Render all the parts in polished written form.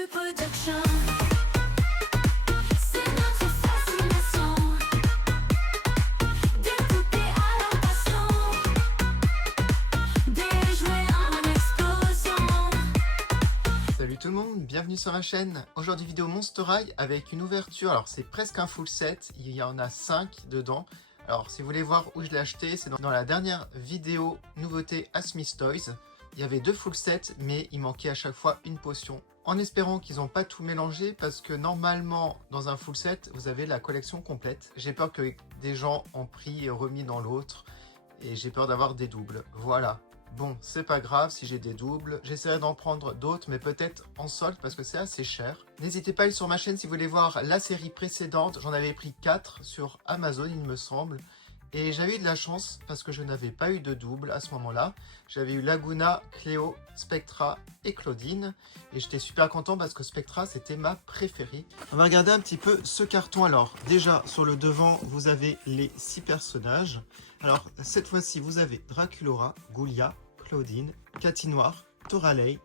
du production. C'est notre fascination. Des poupées à la passion. Des jouets en explosion. Salut tout le monde, bienvenue sur ma chaîne. Aujourd'hui vidéo Monster High avec une ouverture. Alors c'est presque un full set, il y en a 5 dedans. Alors si vous voulez voir où je l'ai acheté, c'est dans la dernière vidéo nouveauté à Smith Toys. Il y avait 2 full sets, mais il manquait à chaque fois une potion. En espérant qu'ils n'ont pas tout mélangé, parce que normalement, dans un full set, vous avez la collection complète. J'ai peur que des gens en pris et remis dans l'autre, et j'ai peur d'avoir des doubles. Voilà. Bon, c'est pas grave si j'ai des doubles. J'essaierai d'en prendre d'autres, mais peut-être en solde, parce que c'est assez cher. N'hésitez pas à aller sur ma chaîne si vous voulez voir la série précédente. J'en avais pris 4 sur Amazon, il me semble. Et j'avais eu de la chance parce que je n'avais pas eu de double à ce moment-là. J'avais eu Laguna, Cléo, Spectra et Claudine. Et j'étais super content parce que Spectra, c'était ma préférée. On va regarder un petit peu ce carton. Alors, déjà, sur le devant, vous avez les 6 personnages. Alors, cette fois-ci, vous avez Draculaura, Goulia, Claudine, Cathy Noir, Toralei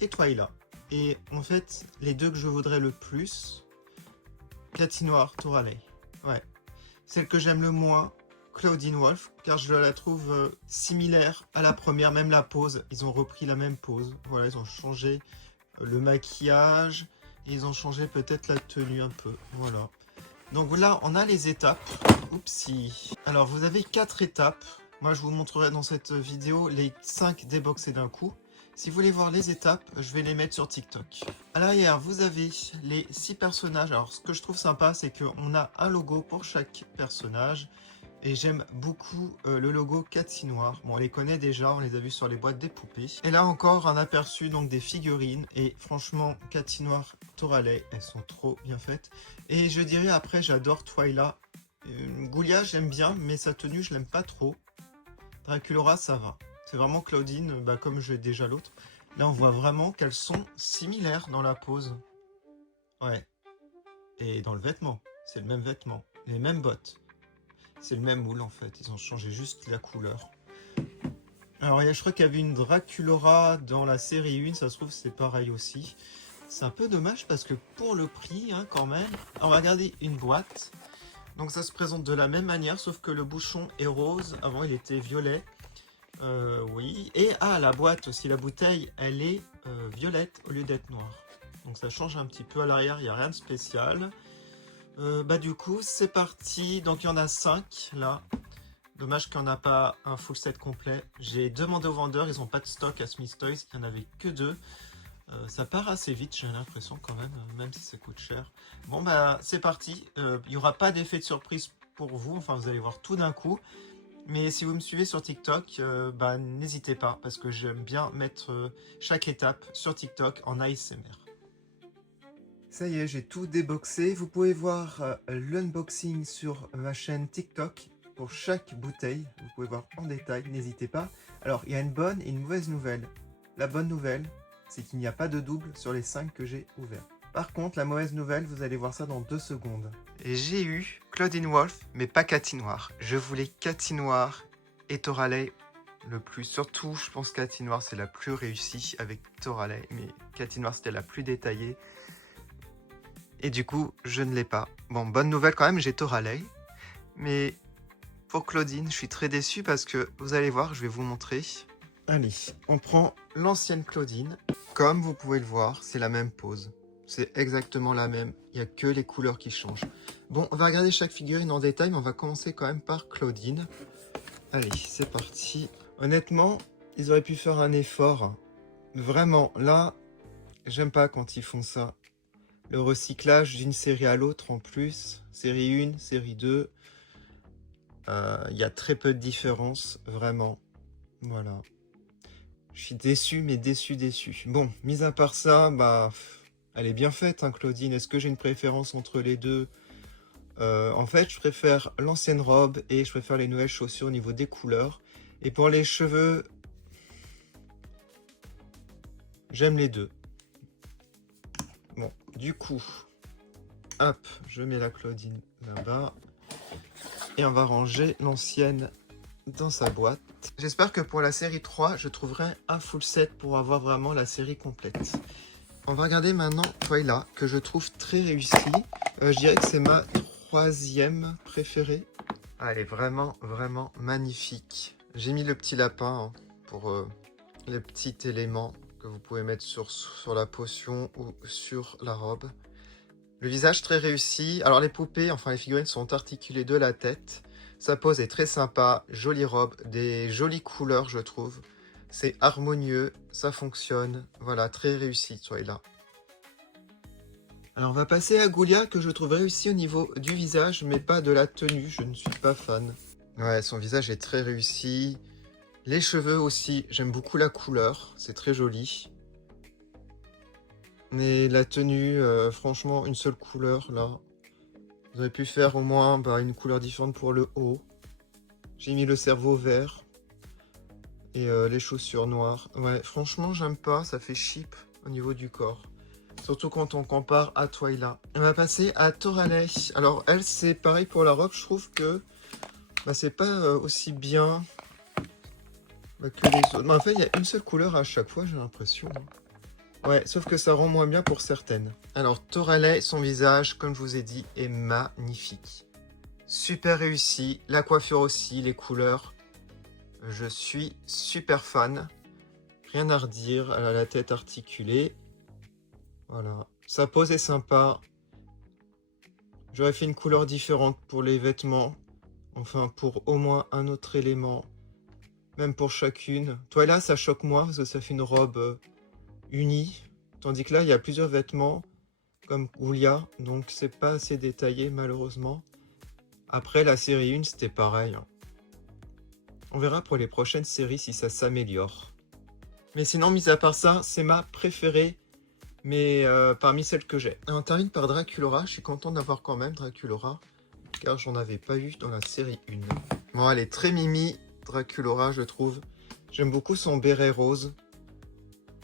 et Twyla. Et en fait, les deux que je voudrais le plus, Cathy Noir, Toralei. Ouais. Celle que j'aime le moins, Claudine Wolf, car je la trouve similaire à la première, même la pose. Ils ont repris la même pose. Voilà, ils ont changé le maquillage. Et ils ont changé peut-être la tenue un peu. Voilà. Donc là, on a les étapes. Oupsie. Alors, vous avez 4 étapes. Moi, je vous montrerai dans cette vidéo les 5 déboxés d'un coup. Si vous voulez voir les étapes, je vais les mettre sur TikTok. À l'arrière, vous avez les 6 personnages. Alors, ce que je trouve sympa, c'est qu'on a un logo pour chaque personnage. Et j'aime beaucoup le logo Cathy Noir. Bon, on les connaît déjà, on les a vus sur les boîtes des poupées. Et là encore, un aperçu donc des figurines. Et franchement, Cathy Noir, Toralei, elles sont trop bien faites. Et je dirais après, j'adore Twyla. Goulia, j'aime bien, mais sa tenue, je l'aime pas trop. Draculaura, ça va. C'est vraiment Claudine, bah, comme j'ai déjà l'autre. Là, on voit vraiment qu'elles sont similaires dans la pose. Ouais. Et dans le vêtement, c'est le même vêtement. Les mêmes bottes. C'est le même moule en fait, ils ont changé juste la couleur. Alors je crois qu'il y avait une Draculaura dans la série 1, ça se trouve c'est pareil aussi. C'est un peu dommage parce que pour le prix hein, quand même, on va regarder une boîte. Donc ça se présente de la même manière sauf que le bouchon est rose, avant il était violet. Oui, et la boîte aussi, la bouteille elle est violette au lieu d'être noire. Donc ça change un petit peu à l'arrière, il n'y a rien de spécial. Bah du coup c'est parti, donc il y en a 5 là, dommage qu'il n'y en a pas un full set complet. J'ai demandé aux vendeurs, ils n'ont pas de stock à Smith Toys, il n'y en avait que 2. Ça part assez vite j'ai l'impression quand même, même si ça coûte cher. Bon bah c'est parti, il n'y aura pas d'effet de surprise pour vous, enfin vous allez voir tout d'un coup. Mais si vous me suivez sur TikTok, bah n'hésitez pas, parce que j'aime bien mettre chaque étape sur TikTok en ASMR. Ça y est, j'ai tout déboxé. Vous pouvez voir l'unboxing sur ma chaîne TikTok pour chaque bouteille. Vous pouvez voir en détail, n'hésitez pas. Alors, il y a une bonne et une mauvaise nouvelle. La bonne nouvelle, c'est qu'il n'y a pas de double sur les 5 que j'ai ouverts. Par contre, la mauvaise nouvelle, vous allez voir ça dans 2 secondes. Et j'ai eu Claudine Wolf, mais pas Cathy Noir. Je voulais Cathy Noir et Toralei le plus. Surtout, je pense que Cathy Noir, c'est la plus réussie avec Toralei. Mais Cathy Noir, c'était la plus détaillée. Et du coup, je ne l'ai pas. Bon, bonne nouvelle quand même, j'ai Toralei. Mais pour Claudine, je suis très déçu parce que, vous allez voir, je vais vous montrer. Allez, on prend l'ancienne Claudine. Comme vous pouvez le voir, c'est la même pose. C'est exactement la même. Il n'y a que les couleurs qui changent. Bon, on va regarder chaque figurine en détail, mais on va commencer quand même par Claudine. Allez, c'est parti. Honnêtement, ils auraient pu faire un effort. Vraiment, là, j'aime pas quand ils font ça. Le recyclage d'une série à l'autre en plus, série 1, série 2, il y a très peu de différence, vraiment, voilà. Je suis déçu, mais déçu. Bon, mis à part ça, bah, elle est bien faite, hein, Claudine. Est-ce que j'ai une préférence entre les deux? En fait, je préfère l'ancienne robe et je préfère les nouvelles chaussures au niveau des couleurs. Et pour les cheveux, j'aime les deux. Bon, du coup, hop, je mets la Claudine là-bas. Et on va ranger l'ancienne dans sa boîte. J'espère que pour la série 3, je trouverai un full set pour avoir vraiment la série complète. On va regarder maintenant Twyla, que je trouve très réussie. Je dirais que c'est ma troisième préférée. Ah, elle est vraiment, vraiment magnifique. J'ai mis le petit lapin pour le petit élément que vous pouvez mettre sur la potion ou sur la robe. Le visage très réussi. Alors les poupées, enfin les figurines sont articulées de la tête. Sa pose est très sympa, jolie robe, des jolies couleurs je trouve. C'est harmonieux, ça fonctionne. Voilà, très réussi, Twyla. Alors on va passer à Ghoulia, que je trouve réussi au niveau du visage, mais pas de la tenue, je ne suis pas fan. Ouais, son visage est très réussi. Les cheveux aussi, j'aime beaucoup la couleur, c'est très joli. Mais la tenue, franchement, une seule couleur, là. Vous auriez pu faire au moins une couleur différente pour le haut. J'ai mis le cerveau vert. Et les chaussures noires. Ouais, franchement, j'aime pas, ça fait cheap au niveau du corps. Surtout quand on compare à Twyla. On va passer à Toralei. Alors, elle, c'est pareil pour la robe. Je trouve que c'est pas aussi bien que les autres. Mais en fait, il y a une seule couleur à chaque fois, j'ai l'impression. Ouais, sauf que ça rend moins bien pour certaines. Alors, Toralei, son visage, comme je vous ai dit, est magnifique. Super réussi. La coiffure aussi, les couleurs. Je suis super fan. Rien à redire. Elle a la tête articulée. Voilà. Sa pose est sympa. J'aurais fait une couleur différente pour les vêtements. Enfin, pour au moins un autre élément. Même pour chacune. Twyla, ça choque moins parce que ça fait une robe unie. Tandis que là, il y a plusieurs vêtements. Comme Ghoulia. Donc, c'est pas assez détaillé, malheureusement. Après, la série 1, c'était pareil. On verra pour les prochaines séries si ça s'améliore. Mais sinon, mis à part ça, c'est ma préférée. Mais parmi celles que j'ai. On termine par Draculaura. Je suis content d'avoir quand même Draculaura. Car j'en avais pas eu dans la série 1. Bon, elle est très mimi, Draculaura, je trouve. J'aime beaucoup son béret rose.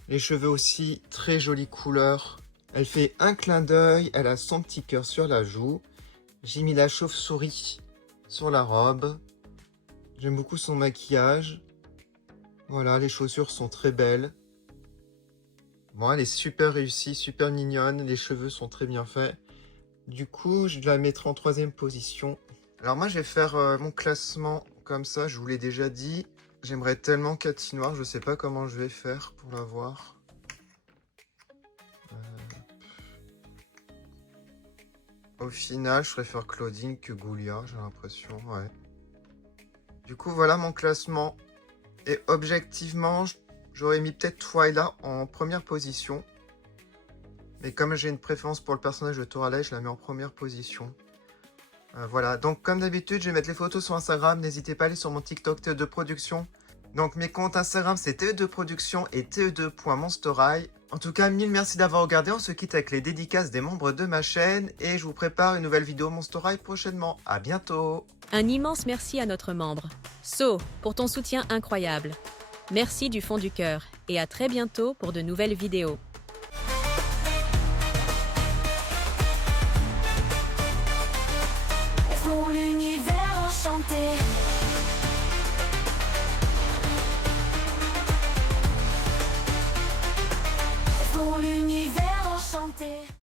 Les cheveux aussi, très jolie couleur. Elle fait un clin d'œil. Elle a son petit cœur sur la joue. J'ai mis la chauve-souris sur la robe. J'aime beaucoup son maquillage. Voilà, les chaussures sont très belles. Bon, elle est super réussie, super mignonne. Les cheveux sont très bien faits. Du coup, je la mettrai en 3e position. Alors moi, je vais faire mon classement comme ça. Je vous l'ai déjà dit. J'aimerais tellement Cathy Noire. Je sais pas comment je vais faire pour l'avoir. Au final, je préfère Claudine que Ghoulia, j'ai l'impression. Ouais. Du coup, voilà mon classement. Et objectivement, j'aurais mis peut-être Twyla en première position. Mais comme j'ai une préférence pour le personnage de Toralei, je la mets en première position. Voilà, donc comme d'habitude, je vais mettre les photos sur Instagram. N'hésitez pas à aller sur mon TikTok TE2 Production. Donc mes comptes Instagram, c'est TE2 Production et TE2.monsterhigh. En tout cas, mille merci d'avoir regardé. On se quitte avec les dédicaces des membres de ma chaîne. Et je vous prépare une nouvelle vidéo Monster High prochainement. À bientôt. Un immense merci à notre membre, So, pour ton soutien incroyable. Merci du fond du cœur et à très bientôt pour de nouvelles vidéos.